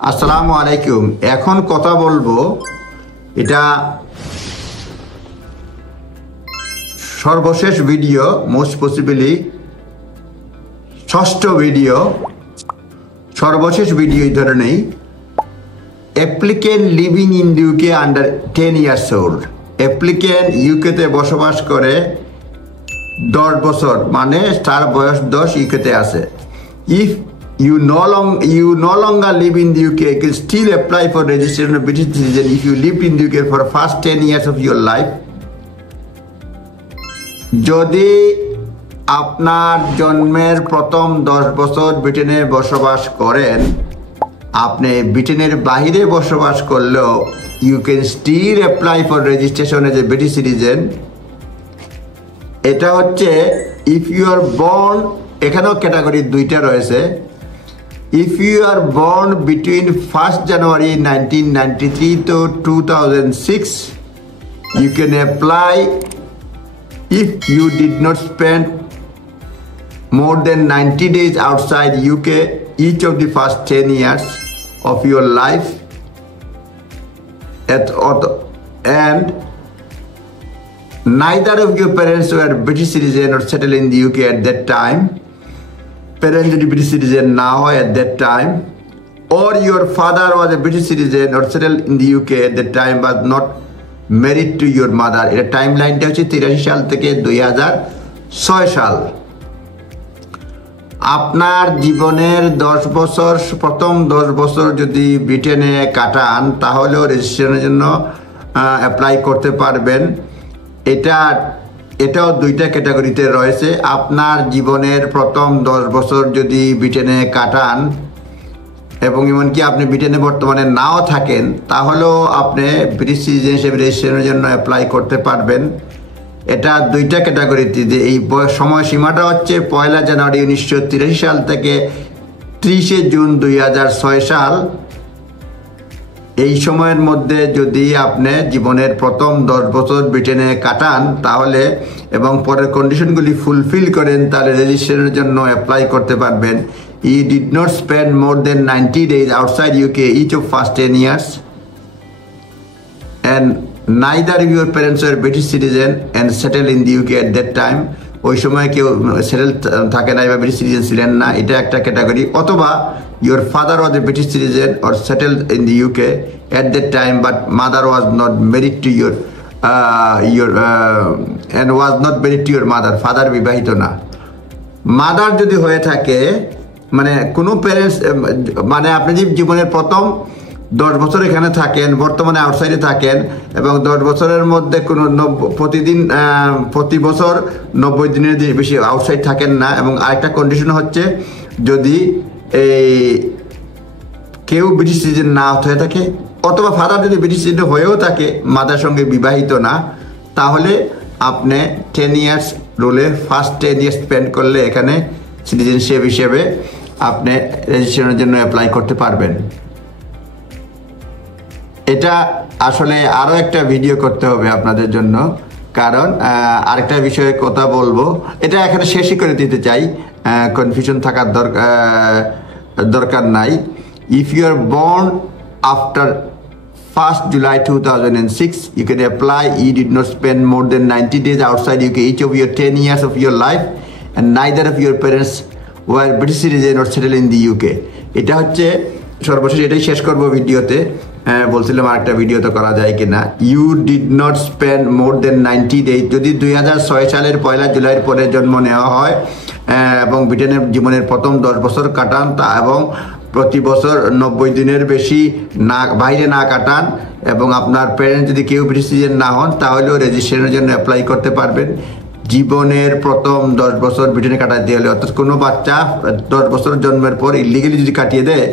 আসসালামু আলাইকুম। এখন কথা বলবো, এটা সর্বশেষ ভিডিও, মোস্ট পসিবলি ষষ্ঠ ভিডিও, সর্বশেষ ভিডিও এই ধরনেরই। Applicant living in UK under 10 years old. Applicant ইউকেতে বসবাস করে 10 বছর, মানে তার বয়স 10 ইউকেতে আছে। If you no longer live in the UK, you can still apply for registration of British citizen if you lived in the UK for the first 10 years of your life. যদি আপনার জন্মের প্রথম 10 বছর ব্রিটেনে বসবাস করেন, আপনি ব্রিটেনের বাইরে বসবাস করলেও you can still apply for registration as a British citizen. এটা হচ্ছে if you are born, এখানেও ক্যাটাগরি দুইটা রয়েছে। If you are born between 1st January 1993 to 2006, you can apply if you did not spend more than 90 days outside UK each of the first 10 years of your life, and neither of your parents were British citizen or settled in the UK at that time. Parents যদি British citizen না হয় at that time, or your father was a British citizen or settled in the UK at that time but not married to your mother. এটা time লাইনটা হচ্ছে 83 সাল থেকে 2006 সাল। আপনার জীবনের 10 বছর, প্রথম 10 বছর যদি ব্রিটেনে কাটান, তাহলেও রেজিস্ট্রেশনের জন্য অ্যাপ্লাই করতে পারবেন। এটাও দুইটা ক্যাটাগরিতে রয়েছে। আপনার জীবনের প্রথম 10 বছর যদি ব্রিটেনে কাটান এবং এমনকি আপনি ব্রিটেনে বর্তমানে নাও থাকেন, তাহলেও আপনি ব্রিটিশ সিটিজেন হিসেবে রেজিস্ট্রেশনের জন্য অ্যাপ্লাই করতে পারবেন। এটা দুইটা ক্যাটাগরিতে। যে এই সময়সীমাটা হচ্ছে 1 জানুয়ারি 1983 সাল থেকে 30 জুন 2006 সাল। এই সময়ের মধ্যে যদি আপনি জীবনের প্রথম 10 বছর ব্রিটেনে কাটান তাহলে এবং পরের কন্ডিশনগুলি ফুলফিল করেন, তাহলে রেজিস্ট্রেশনের জন্য অ্যাপ্লাই করতে পারবেন। You did not spend more than 90 days outside UK each of first 10 years, and neither of your parents were British citizen and settled in the UK at that time. ওই সময় কেউ settle থাকে না বা British citizen ছিলেন না, এটা একটা ক্যাটাগরি। অথবা your father was a British citizen or settled in the UK at that time but mother was not married to your and was not married to your mother. Father বিবাহিত না। Mother যদি হয়ে থাকে, মানে কোনো parents, মানে আপনি যদি জীবনের প্রথম 10 বছর এখানে থাকেন, বর্তমানে আউটসাইডে থাকেন এবং 10 বছরের মধ্যে কোনো প্রতি বছর 90 দিনের বেশি আউটসাইড থাকেন না। এবং আরেকটা কন্ডিশন হচ্ছে যদি কেউ ব্রিটিশ সিটিজেন না হয়ে থাকে, অথবা ফাদার যদি ব্রিটিশ সিটিজেন হয়েও থাকে, মাদার সঙ্গে বিবাহিত না, তাহলে আপনি 10 ইয়ার্স রুলে ফার্স্ট 10 ইয়ার্স স্পেন্ড করলে এখানে সিটিজেনশিপ হিসেবে আপনি রেজিস্ট্রেশনের জন্য অ্যাপ্লাই করতে পারবেন। এটা আসলে আরও একটা ভিডিও করতে হবে আপনাদের জন্য, কারণ আরেকটা বিষয়ে কথা বলবো। এটা এখানে শেষই করে দিতে চাই, কনফিউশন থাকার দরকার নাই। If you are born after 1st July 2006, you can apply. You did not spend more than 90 days outside UK each of your 10 years of your life, and neither of your parents were British citizen or settled in the UK. এটা হচ্ছে সর্বশেষ, এটাই শেষ করবো ভিডিওতে। বলছিলাম আরেকটা video তো করা যায় কিনা। You did not spend more than 90 days, যদি 2006 সালের 1 জুলাইয়ের পরে জন্ম নেওয়া হয় এবং ব্রিটেনের জীবনের প্রথম 10 বছর কাটান তা, এবং প্রতি বছর 90 দিনের বেশি বাইরে না কাটান, এবং আপনার প্যারেন্টস যদি কেউ ব্রিটিশ সিটিজেন না হন, তাহলেও রেজিস্ট্রেশনের জন্য অ্যাপ্লাই করতে পারবেন। জীবনের প্রথম 10 বছর ব্রিটেনে কাটাতে হলে, অর্থাৎ কোনো বাচ্চা 10 বছর জন্মের পর ইলিগালি যদি কাটিয়ে দেয়,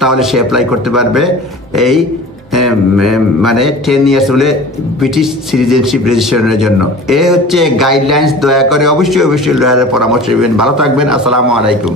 তাহলে সে অ্যাপ্লাই করতে পারবে এই মানে 10 ইয়ার্স হলে ব্রিটিশ সিটিজেনশিপ রেজিস্ট্রেশনের জন্য। এ হচ্ছে গাইডলাইন্স। দয়া করে অবশ্যই লয়ারের পরামর্শ নেবেন। ভালো থাকবেন। আসসালামু আলাইকুম।